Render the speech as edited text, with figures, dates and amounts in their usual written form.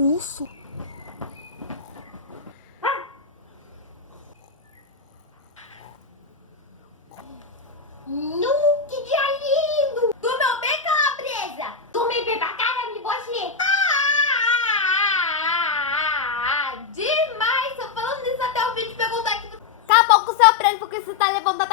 urso. Que dia lindo! Dormiu bem, calabresa? Dormi bem pra caramba de você! Demais! Tô falando nisso até o vídeo perguntar aqui. Acabou com o seu prêmio porque você tá levando a